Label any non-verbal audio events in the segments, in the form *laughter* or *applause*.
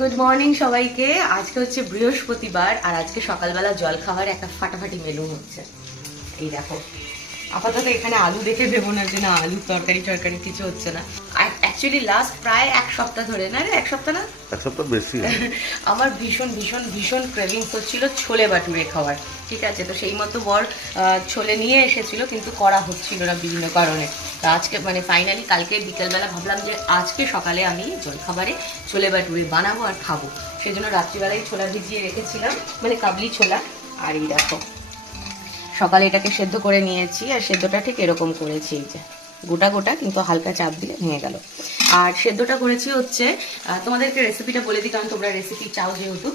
Good morning সবাইকে। আজকে হচ্ছে বৃহস্পতিবার, আর আজকে সকালবেলা জল খাওয়ার একটা ফাটাফাটি মেনু হচ্ছে। এই দেখো। আপাতত এখানে আলু দেখে ভেবো না যে না আলু তরকারি টরকারি কিছু হচ্ছে না। অ্যাকচুয়ালি লাস্ট প্রায় এক সপ্তাহ ধরে না রে? এক সপ্তাহ না? এক সপ্তাহ বেশি *laughs* আমার ভীষণ ভীষণ ভীষণ ক্রেভিংস হচ্ছিল ছোলে বাটুরে খাওয়ার ঠিক আছে? তো সেই মতো বর ছোলে নিয়ে এসেছিল কিন্তু করা হচ্ছিল না বিভিন্ন কারণে। তো আজকে মানে ফাইনালি কালকে বিকেলবেলা ভাবলাম যে আজকে সকালে আমি জলখাবারে ছোলে বাটুরে বানাবো আর খাব। সেই জন্য রাত্রিবেলায় ছোলা ভিজিয়ে রেখেছিলাম মানে কাবলি ছোলা। আর এই দেখো সকালে এটাকে সেদ্ধ করে নিয়েছি আর সেদ্ধটা ঠিক এরকম করেছি এই যে। গোটা গোটা কিন্তু হালকা চাপ দিলে ভেঙে গেল। আর সেদ্ধটা করেছি হচ্ছে তোমাদেরকে রেসিপিটা বলে দিই, কারণ তোমরা রেসিপি চাও যেহেতু।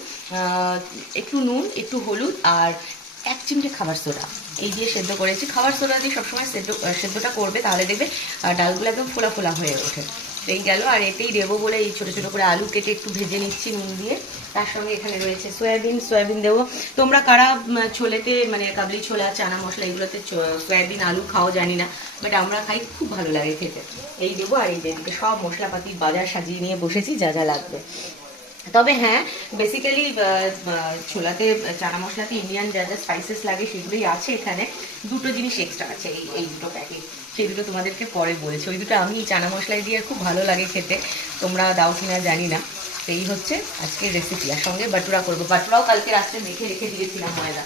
একটু নুন, একটু হলুদ আর এক চিমটে খাবার সোডা। এই দিয়ে সেদ্ধ করেছি। খাবার সোডা দিয়ে সবসময় সেদ্ধ সেদ্ধটা করবে, তাহলে দেখবে ডালগুলো একদম ফোলা ফোলা হয়ে ওঠে। এই গেল, আর এতেই দেবো বলে এই ছোটো ছোটো করে আলু কেটে একটু ভেজে নিচ্ছি নুন দিয়ে। তার সঙ্গে এখানে রয়েছে সয়াবিন সয়াবিন দেবো। তোমরা কারা ছোলেতে মানে কাবলি ছোলা, চানা মশলা এগুলোতে সয়াবিন, আলু খাও জানি না বাট আমরা খাই খুব ভালো লাগে খেতে। এই দেবো আর এই এদিকে সব মশলাপাতি বাজার সাজিয়ে নিয়ে বসেছি, যা যা লাগবে। তবে হ্যাঁ বেসিক্যালি ছোলাতে, চানা মশলাতে ইন্ডিয়ান যা যা স্পাইসেস লাগে সেগুলোই আছে এখানে। দুটো জিনিস এক্সট্রা আছে, এই এই দুটো প্যাকেট সেই দুটো তোমাদেরকে পরে বলেছি। ওই দুটো আমি চানা মশলাই দিয়ে খুব ভালো লাগে খেতে। তোমরা দাও কিনা জানি না। এই হচ্ছে আজকের রেসিপি আর সঙ্গে বাটুরা করব। বাটুরাও কালকে রাত্রে মেখে রেখে দিয়েছিলাম ময়দা।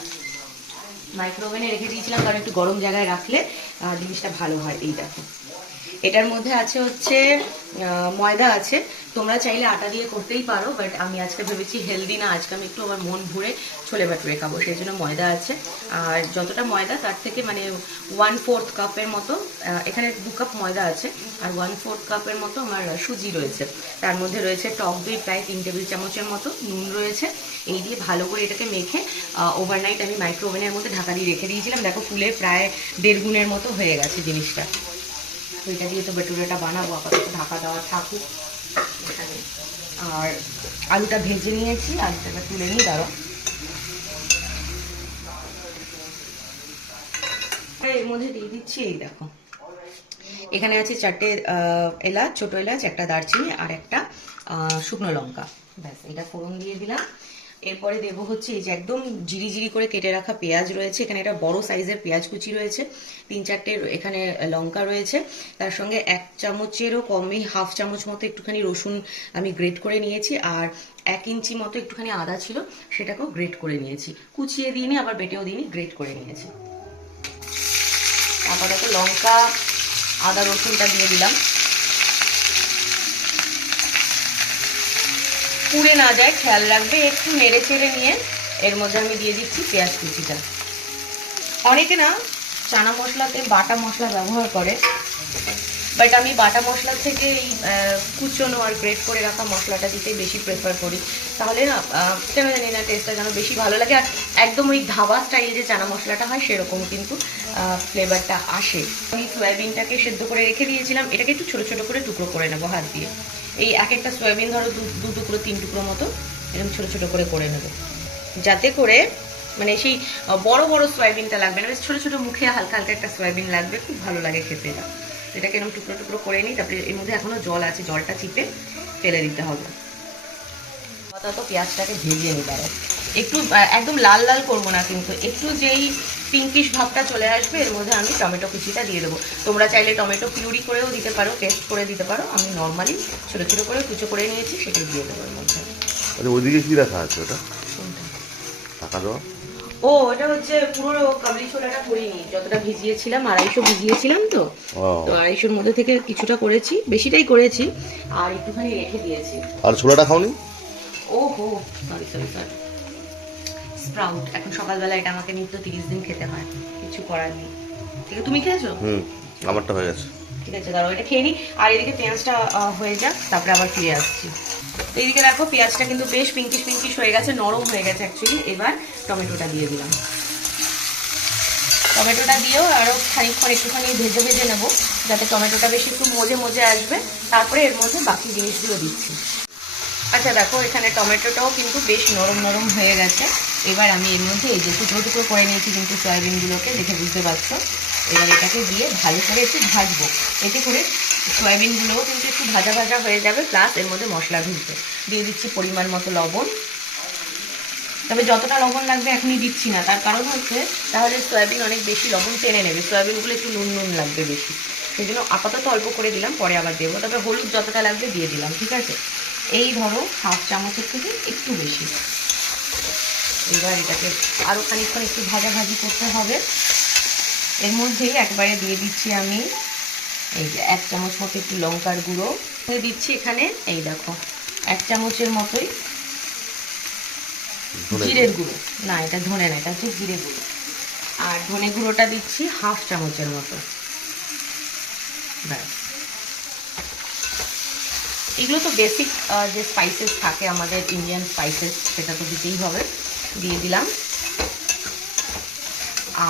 মাইক্রোওভেনে রেখে দিয়েছিলাম, কারণ একটু গরম জায়গায় রাখলে জিনিসটা ভালো হয়। এই দেখো। এটার মধ্যে আছে হচ্ছে ময়দা আছে। তোমরা চাইলে আটা দিয়ে করতেই পারো বাট আমি আজকে ভেবেছি হেলদি না, আজকে আমি একটু আমার মন ভরে ছোলে বাটুরে খাব, সেই জন্য ময়দা আছে। আর যতটা ময়দা, তার থেকে মানে ওয়ান ফোর্থ কাপের মতো এখানে দু কাপ ময়দা আছে, আর ওয়ান ফোর্থ কাপের মতো আমার সুজি রয়েছে। তার মধ্যে রয়েছে টক দই, প্রায় তিন টেবিল চামচের মতো নুন রয়েছে। এই দিয়ে ভালো করে এটাকে মেখে ওভারনাইট আমি মাইক্রোওভেনের মধ্যে ঢাকা দিয়ে রেখে দিয়েছিলাম। দেখো ফুলে প্রায় দেড় গুণের মতো হয়ে গেছে জিনিসটা। এটা দিয়ে তো বেটুরেটা বানাবো, আপাতত ঢাকা দেওয়া থাকুক। এখানে। আর আলুটা ভেজে নিয়েছি, আলুটাকে তুলে নিই দাঁড়ো এর মধ্যে দিয়ে দিচ্ছি এই দেখো। এখানে আছে চারটে এলাচ, ছোট এলাচ, একটা দারচিনি আর একটা শুকনো লঙ্কা। ব্যাস, এটা ফোড়ন দিয়ে দিলাম। এরপরে দেবো হচ্ছে এই যে একদম জিরি জিরি করে কেটে রাখা পেঁয়াজ রয়েছে। এখানে একটা বড় সাইজের পেঁয়াজ কুচি রয়েছে। তিন চারটে এখানে লঙ্কা রয়েছে। তার সঙ্গে এক চামচেরও কমই হাফ চামচ মতো একটুখানি রসুন আমি গ্রেট করে নিয়েছি আর এক ইঞ্চি মতো একটুখানি আদা ছিল, সেটাকেও গ্রেট করে নিয়েছি। কুচিয়ে দিইনি, আবার বেটেও দিইনি, গ্রেট করে নিয়েছি। তারপরে লঙ্কা, আদা, রসুনটা দিয়ে দিলাম। পুড়ে না যায়, খেয়াল রাখবে, একটু নেড়ে চেড়ে নিয়ে এর মধ্যে আমি দিয়ে দিচ্ছি পেঁয়াজ কুচিটা। অনেকে না, চানা মশলাতে বাটা মশলা ব্যবহার করে বাট আমি বাটা মশলা থেকে এই কুচনো আর গ্রেট করে রাখা মশলাটা দিতে বেশি প্রেফার করি। তাহলে না কেন জানি না টেস্টটা যেন বেশি ভালো লাগে, আর একদম ওই ধাবা স্টাইল যে চানা মশলাটা হয়, সেরকম কিন্তু ফ্লেভারটা আসে। আমি সয়াবিনটাকে সেদ্ধ করে রেখে দিয়েছিলাম, এটাকে একটু ছোটো ছোটো করে টুকরো করে নেব হাত দিয়ে। এই এক একটা সয়াবিন ধরো দু টুকরো, তিন টুকরো মতো এরকম ছোটো ছোটো করে করে নেব। যাতে করে মানে সেই বড় বড় সয়াবিনটা লাগবে না ছোটো ছোটো মুখে হালকা হালকা একটা সয়াবিন লাগবে, খুব ভালো লাগে খেতে। এটা এটাকে এরকম টুকরো টুকরো করে নিই, তারপরে এর মধ্যে এখনও জল আছে, জলটা চিপে ফেলে দিতে হবে। আপাতত পেঁয়াজটাকে ভেজিয়ে নিতে হবে একটু একদম লাল লাল করব না কিন্তু, একটু যেই পিঙ্কিশ ভাবটা চলে আসবে এর মধ্যে আমি টমেটো কুচিটা দিয়ে দেবো। তোমরা চাইলে টমেটো পিউরি করেও দিতে পারো পেস্ট করে দিতে পারো। আমি নর্মালি ছোটো ছোটো করে কুচো করে নিয়েছি সেটাই দিয়ে দেবো এর মধ্যে। আচ্ছা ওইদিকে কি রাখা আছে ওটা? টাকা দেওয়া ও এটা হচ্ছে পুরো কাবলি ছোলাটা করিনি। যতটা ভিজিয়েছিলাম আড়াইশো ভিজিয়েছিলাম তো। তো আড়াইশোর মধ্যে থেকে কিছুটা করেছি বেশিটাই করেছি আর একটুখানি রেখে দিয়েছি। আর ছোলাটা খাওনি? ও হো সরি সরি সরি স্প্রাউট। এখন সকালবেলা এটা আমাকে নিত্য তিরিশ দিন খেতে হয়। কিছু করার নেই। ঠিক আছে তুমি খেয়েছো? হুম আমারটা হয়ে গেছে। ঠিক আছে দাঁড়াও এটা খেয়ে নিই। আর এদিকে পেঁয়াজটা হয়ে যাক তারপরে আবার ফিরে আসছি। এইদিকে দেখো পেঁয়াজটা কিন্তু বেশ পিঙ্কিশ পিঙ্কিশ হয়ে গেছে নরম হয়ে গেছে অ্যাকচুয়ালি এবার টমেটোটা দিয়ে দিলাম। টমেটোটা দিয়েও আরও খানিকক্ষণ একটুখানি ভেজে ভেজে নেব যাতে টমেটোটা বেশি একটু মজে মজে আসবে। তারপরে এর মধ্যে বাকি জিনিসগুলো দিচ্ছি। আচ্ছা দেখো এখানে টমেটোটাও কিন্তু বেশ নরম নরম হয়ে গেছে। এবার আমি এর মধ্যে এই যে টুকরো টুকরো করে নিয়েছি কিন্তু সয়াবিনগুলোকে, দেখে বুঝতে পারছ? এবার এটাকে দিয়ে ভালো করে একটু ভাজবো। এতে করে সয়াবিনগুলোও কিন্তু একটু ভাজা ভাজা হয়ে যাবে প্লাস এর মধ্যে মশলা ঢুকবে। দিয়ে দিচ্ছি পরিমাণ মতো লবণ। তবে যতটা লবণ লাগবে এখনই দিচ্ছি না, তার কারণ হচ্ছে তাহলে সয়াবিন অনেক বেশি লবণ টেনে নেবে। সয়াবিনগুলো একটু নুন নুন লাগবে বেশি। সেই জন্য আপাতত অল্প করে দিলাম, পরে আবার দেবো। তবে হলুদ যতটা লাগবে দিয়ে দিলাম, ঠিক আছে? এই ধরো, হাফ চামচের থেকে একটু বেশি। এবার এটাকে আরও খানিকক্ষণ একটু ভাজাভাজি করতে হবে। এর মধ্যেই একবারে দিয়ে দিচ্ছি আমি এই যে এক চামচ মতো একটু লঙ্কার গুঁড়ো। দিয়ে দিচ্ছি এখানে এই দেখো এক চামচের মতোই জিরের গুঁড়ো। না এটা ধনে না এটা হচ্ছে জিরে গুঁড়ো। আর ধনে গুঁড়োটা দিচ্ছি হাফ চামচের মতো। ব্যাস। এগুলো তো বেসিক যে স্পাইসেস থাকে আমাদের ইন্ডিয়ান স্পাইসেস সেটা তো দিতেই হবে। দিয়ে দিলাম।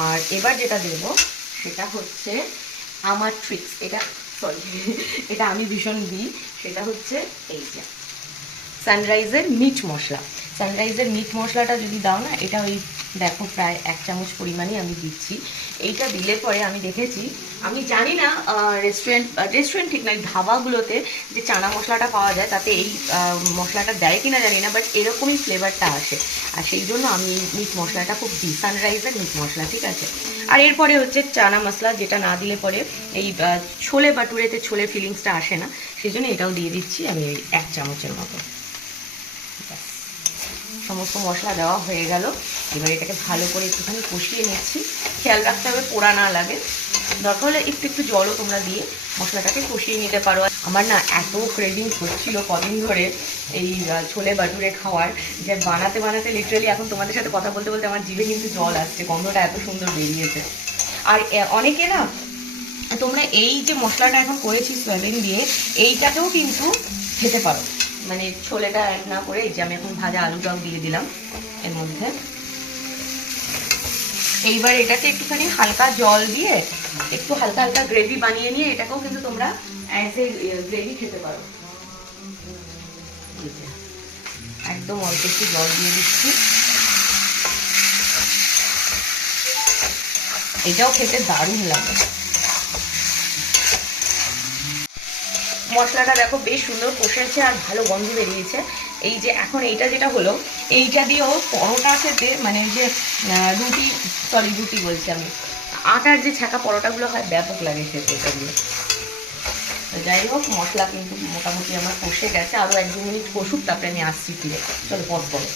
আর এবার যেটা দেবো, সেটা হচ্ছে আমার ট্রিক্স এটা সরি *laughs* এটা আমি ভীষণ দিই। সেটা হচ্ছে এই যে সানরাইজের মিট মশলা। সানরাইজের মিট মশলাটা যদি দাও না, এটা ওই দেখো প্রায় এক চামচ পরিমাণই আমি দিচ্ছি। এইটা দিলে পরে আমি দেখেছি, আমি জানি না রেস্টুরেন্ট রেস্টুরেন্ট ঠিক নয় ধাবাগুলোতে যে চানা মশলাটা পাওয়া যায়, তাতে এই মশলাটা দেয় কিনা জানি না বাট এরকমই ফ্লেভারটা আসে। আর সেই জন্য আমি এই মিট মশলাটা খুব দিই সানরাইজের মিট মশলা, ঠিক আছে? আর এরপরে হচ্ছে চানা মশলা, যেটা না দিলে পরে এই ছোলে বাটুরেতে ছোলে ফিলিংসটা আসে না, সেই জন্য এটাও দিয়ে দিচ্ছি, আমি এক চামচের মতো। সমস্ত মশলা দেওয়া হয়ে গেল। এবার এটাকে ভালো করে একটুখানি কষিয়ে নিচ্ছি। খেয়াল রাখতে হবে পোড়া না লাগে। দরকার হলে একটু একটু জলও তোমরা দিয়ে মশলাটাকে কষিয়ে নিতে পারো। আমার না এত ক্রেভিং হচ্ছিল কদিন ধরে এই ছোলে বাটুরে খাওয়ার যে বানাতে বানাতে লিটারালি এখন তোমাদের সাথে কথা বলতে বলতে আমার জিভে কিন্তু জল আসছে। গন্ধটা এত সুন্দর বেরিয়েছে। আর অনেকে না, তোমরা এই যে মশলাটা এখন করেছি সয়াবিন দিয়ে, এইটাকেও কিন্তু খেতে পারো। মানে ছোলেটা অ্যাড না করে, এই যে আমি এখন ভাজা আলুটাও দিয়ে দিলাম এর মধ্যে। এইবার এটাকে একটুখানি হালকা জল দিয়ে একটু হালকা হালকা গ্রেভি বানিয়ে নিয়ে এটাকেও কিন্তু তোমরা অ্যাজ এ গ্রেভি খেতে পারো। একদম অল্প একটু জল দিয়ে দিচ্ছি। এটাও খেতে দারুণ লাগে। মশলাটা দেখো বেশ সুন্দর কষেছে আর ভালো গন্ধ বেরিয়েছে। এই যে এখন এইটা যেটা হলো, এইটা দিয়েও পরোটা খেতে মানে যে রুটি সরি রুটি বলছি আমি। আটার যে ছাকা পরোটাগুলো হয়, ব্যাপক লাগে খেতে এটা দিয়ে। যাই হোক, মশলা কিন্তু মোটামুটি আমার কষে গেছে। আরও এক দু মিনিট কষুক, তারপরে আমি আসছি ফিরে। চলো পর পরে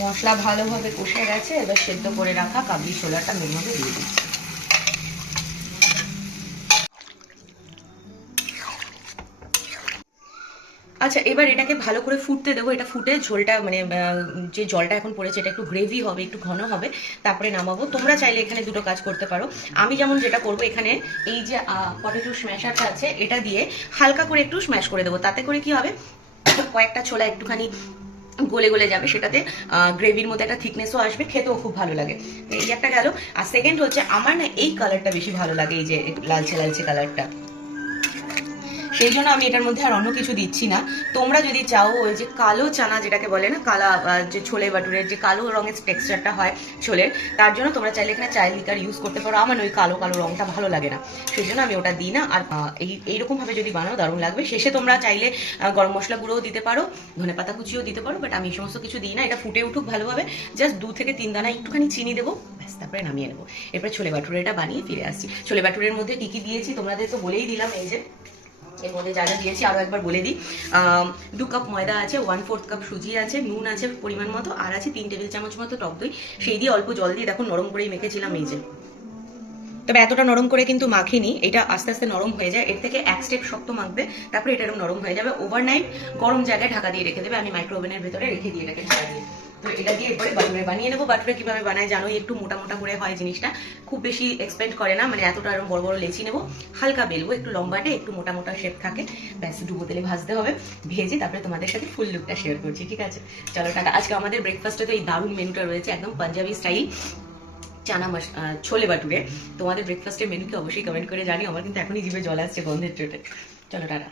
মশলা ভালোভাবে কষে গেছে, এবার সেদ্ধ করে রাখা কাবলি ছোলাটা মের মধ্যে দিয়ে দিচ্ছি। আচ্ছা এবার এটাকে ভালো করে ফুটতে দেবো। এটা ফুটে ঝোলটা মানে যে জলটা এখন পড়েছে, এটা একটু গ্রেভি হবে, একটু ঘন হবে, তারপরে নামাবো। তোমরা চাইলে এখানে দুটো কাজ করতে পারো। আমি যেমন যেটা করব, এখানে এই যে পটেটো স্ম্যাশারটা আছে, এটা দিয়ে হালকা করে একটু স্ম্যাশ করে দেবো। তাতে করে কি হবে, কয়েকটা ছোলা একটুখানি গলে গলে যাবে, সেটাতে গ্রেভির মধ্যে একটা থিকনেসও আসবে, খেতেও খুব ভালো লাগে। এই একটা গেল। আর সেকেন্ড হচ্ছে, আমার না এই কালারটা বেশি ভালো লাগে, এই যে লালচে লালচে কালারটা সেই জন্য আমি এটার মধ্যে আর অন্য কিছু দিচ্ছি না। তোমরা যদি চাও ওই যে কালো চানা যেটাকে বলে না, কালা যে ছোলে বাটুরের যে কালো রঙের টেক্সচারটা হয় ছোলের, তার জন্য তোমরা চাইলে এখানে চায়ের লিকার ইউজ করতে পারো। আমার ওই কালো কালো রঙটা ভালো লাগে না। সেই জন্য আমি ওটা দিই না। আর এই, এইরকম ভাবে যদি বানাও, দারুণ লাগবে। শেষে তোমরা চাইলে গরম মশলা গুঁড়োও দিতে পারো, ধনে পাতা কুচিও দিতে পারো বাট আমি এই সমস্ত কিছু দিই না। এটা ফুটে উঠুক ভালোভাবে। জাস্ট দু থেকে তিন দানা একটুখানি চিনি দেবো, ব্যাস, তারপরে নামিয়ে নেব। এরপরে ছোলে বাটুরেটা বানিয়ে ফিরে আসছি। ছোলে বাটুরের মধ্যে কি কি দিয়েছি, তোমাদের তো বলেই দিলাম, এই যে এর মধ্যে যা যা দিয়েছি আরও একবার বলে দিই। দু কাপ ময়দা আছে ওয়ান ফোর্থ কাপ সুজি আছে, নুন আছে পরিমাণ মতো, আর আছে তিন টেবিল চামচ মতো টক দই। সেই দিয়ে অল্প জল দিয়ে দেখো নরম করেই মেখেছিলাম এই যে। তবে এতটা নরম করে কিন্তু মাখিনি, এটা আস্তে আস্তে নরম হয়ে যায়, এর থেকে এক স্টেপ শক্ত মাখবে, তারপরে এটা নরম হয়ে যাবে। ওভারনাইট গরম জায়গায় ঢাকা দিয়ে রেখে দেবে, আমি মাইক্রো ওভেনের ভেতরে রেখে দিয়ে এটাকে ঢাকা দিয়ে তো এটা দিয়ে এরপরে বাটুরে বানিয়ে নেব। বাটুরে কীভাবে বানায় জানো? একটু মোটা মোটা করে হয় জিনিসটা। খুব বেশি এক্সপেন্ড করে না মানে এতটা এরকম বড় বড় লেচি নেব। হালকা বেলবো, একটু লম্বাটে, একটু মোটা মোটা শেপ থাকে। ব্যাস ডুবো তেলে ভাজতে হবে। ভেজে তারপরে তোমাদের সাথে ফুল লুকটা শেয়ার করছি, ঠিক আছে? চলো টাটা। আজকে আমাদের ব্রেকফাস্টে তো এই দারুণ মেনুটা রয়েছে, একদম পাঞ্জাবি স্টাইল চানা মাস ছোলে বাটুরে। তোমাদের ব্রেকফাস্টের মেনুকে অবশ্যই কমেন্ট করে জানিও। আমার কিন্তু এখনই জিভে জল আসছে গন্ধের চোটে। চলো টাটা।